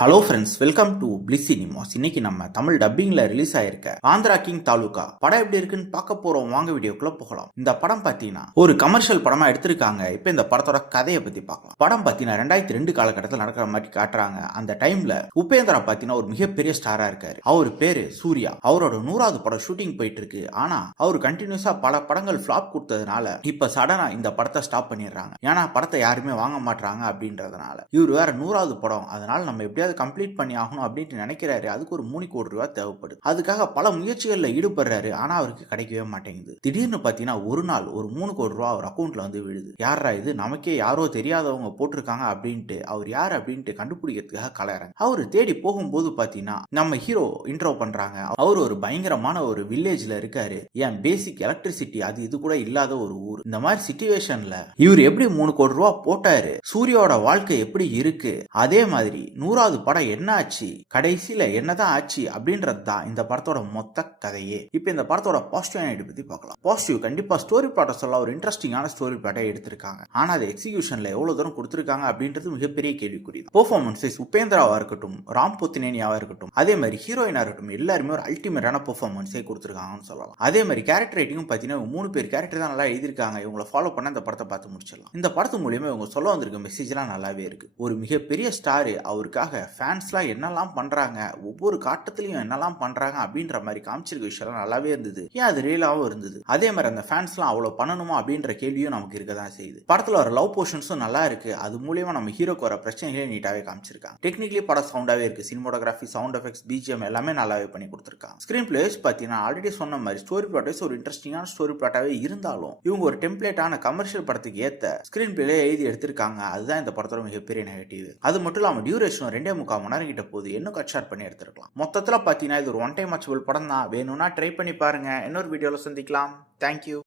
Hello friends, welcome to bliss cinemas. இன்னைக்கு நம்ம Tamil டப்பிங்ல release ஆயிருக்க ஆந்திரா கிங் தாலுகா படம் எப்படி இருக்குன்னு பார்க்க போறோம். வாங்க வீடியோக்குள்ள போகலாம். இந்த படம் பாத்தீங்கன்னா ஒரு கமர்ஷியல் படமா எடுத்திருக்காங்க. இப்போ இந்த படத்தோட கதையை பத்தி பார்க்கலாம். படம் பாத்தீங்கன்னா 2002 காலகட்டத்தில் நடக்கிற மாதிரி காட்டுறாங்க. அந்த டைம்ல உபேந்திரா பாத்தீங்கன்னா ஒரு மிகப்பெரிய ஸ்டாரா இருக்காரு. அவர் பேரு சூர்யா. அவரோட 100வது படம் ஷூட்டிங் போயிட்டு இருக்கு. ஆனா அவர் கண்டினியூஸா பல படங்கள் ஃபிளாப் கொடுத்ததுனால இப்ப சடனா இந்த படத்தை ஸ்டாப் பண்ணிடுறாங்க. ஏன்னா படத்தை யாருமே வாங்க மாட்டாங்க அப்படின்றதுனால. இவர் வேற 100வது படம், அதனால நம்ம எப்படியாவது கம்ப்ளீட் பண்ணி ஆகணும் அப்படின்னு நினைக்கிறாரு. அதுக்கு ஒரு 3 கோடி ரூபாய் தேவைப்படுது. அதுக்காக பல முயற்சிகள்ல ஈடுபடுறாரு. ஆனா அவருக்கு கிடைக்கவே மாட்டேங்குது. திடீர்னு பாத்தீங்கன்னா ஒரு நாள் ஒரு 3 கோடி ரூபாய் அவர் அக்கௌண்ட்ல வந்து விழுது. யாரா இது, நமக்கே யாரோ தெரியாதவங்க போட்டிருக்காங்க அப்படின்ட்டு அவர் யார் அப்படின்ட்டு கண்டுபிடிக்கிறதுக்காக கலையறாங்க. அவரு தேடி போகும்போது பாத்தீங்கன்னா நம்ம ஹீரோ இன்ட்ரோ பண்றாங்க. அவர் ஒரு பயங்கரமான ஒரு வில்லேஜ்ல இருக்காரு. ஏன் பேசிக் எலக்ட்ரிசிட்டி அது இது கூட இல்லாத ஒரு ஊர். இந்த மாதிரி சிச்சுவேஷன்ல இவர் எப்படி 3 கோடி ரூபாய் போட்டாரு, சூர்யாவோட வாழ்க்கை எப்படி இருக்கு, அதே மாதிரி 100வது படம் என்ன ஆச்சு, கடைசியில என்னதான் ஆச்சு அப்படின்றது தான் இந்த படத்தோட மொத்த கதையே. இப்போ இந்த படத்தோட பாசிட்டிவ் ஐடி பத்தி பார்க்கலாம். பாசிட்டிவ் கண்டிப்பா ஸ்டோரி பிளாட்டை சொல்ல ஒரு இன்ட்ரெஸ்டிங்கான ஸ்டோரி பிளாட்டை எடுத்திருக்காங்க. ஆனா அது எக்ஸிகியூஷன்ல எவ்வளவு தூரம் கொடுத்திருக்காங்க அப்படின்றது மிகப்பெரிய கேள்விக்குறி. பெர்ஃபார்மன்ஸஸ் உபேந்திராவா இருக்கட்டும், ராம் போத்தினேனியாவா இருக்கட்டும், அதே மாதிரி ஹீரோயினா இருக்கட்டும், எல்லாருமே ஒரு அல்டிமேட்டான பெர்ஃபார்மன்ஸே கொடுத்திருக்காங்கன்னு சொல்லலாம். அதே மாதிரி கேரக்டர் ரைட்டிங்கும் பாத்தீங்கன்னா 3 பேர் கேரக்டர் தான் நல்லா எழுதிருக்காங்க. இவங்களை ஃபாலோ பண்ண இந்த படத்தை பார்த்து முடிச்சிடலாம். இந்த படத்து மூலியமா இவங்க சொல்ல வந்திருக்க மெசேஜ் எல்லாம் நல்லாவே இருக்கு. ஒரு மிகப்பெரிய ஸ்டார், அவருக்காக ஃபேன்ஸ்லாம் என்னெல்லாம் பண்றாங்க, ஒவ்வொரு காட்டத்திலையும் என்னெல்லாம் பண்றாங்க அப்படின்ற மாதிரி காமிச்சிருக்க விஷயம் நல்லாவே இருந்தது. ஏன் அது ரியலாவும் இருந்தது. அதே மாதிரி அந்த ஃபேன்ஸ்லாம் அவ்வளவு பண்ணணுமா அப்படின்ற கேள்வியும் நமக்கு இருக்கதான் செய்யுது. படத்துல வர லவ் போர்ஷன்ஸும் நல்லா இருக்கு. அது மூலியமா நம்ம ஹீரோக்கு வர பிரச்சனைகளே நீட்டாவே காமிச்சிருக்காங்க. டெக்னிக்கலி படம் சவுண்டாவே இருக்கு. சினிமோட்டோகிராஃபி, சவுண்ட் எஃபெக்ட்ஸ், பிஜிஎம் எல்லாமே நல்லாவே பண்ணி கொடுத்திருக்காங்க. ஸ்கிரீன் பிளேஸ் பாத்தீங்கன்னா ஆல்ரெடி சொன்ன மாதிரி ஸ்டோரி பிளாட் ஒரு இன்ட்ரெஸ்டிங்கான ஸ்டோரி பிளாட்டாவே இருந்தாலும் இவங்க ஒரு டெம்ப்ளேட்டான கமர்ஷியல் படத்துக்கு ஏத்த ஸ்கிரீன் பிளே எழுதி எடுத்திருக்காங்க. அதுதான் இந்த படத்தோட மிகப்பெரிய நெகட்டிவ். அது மட்டும் இல்லாம டியூரேஷன் 2.25 மணி நேரம் கிட்ட போது இன்னும் கட் ஷார்ட் பண்ணி எடுத்துருக்கலாம். மொத்தத்தில் பார்த்தீங்கன்னா இது ஒரு ஒன் டைம் வாட்சபிள் படம் தான். வேணும்னா ட்ரை பண்ணி பாருங்க. இன்னொரு வீடியோவில் சந்திக்கலாம். தேங்க்யூ.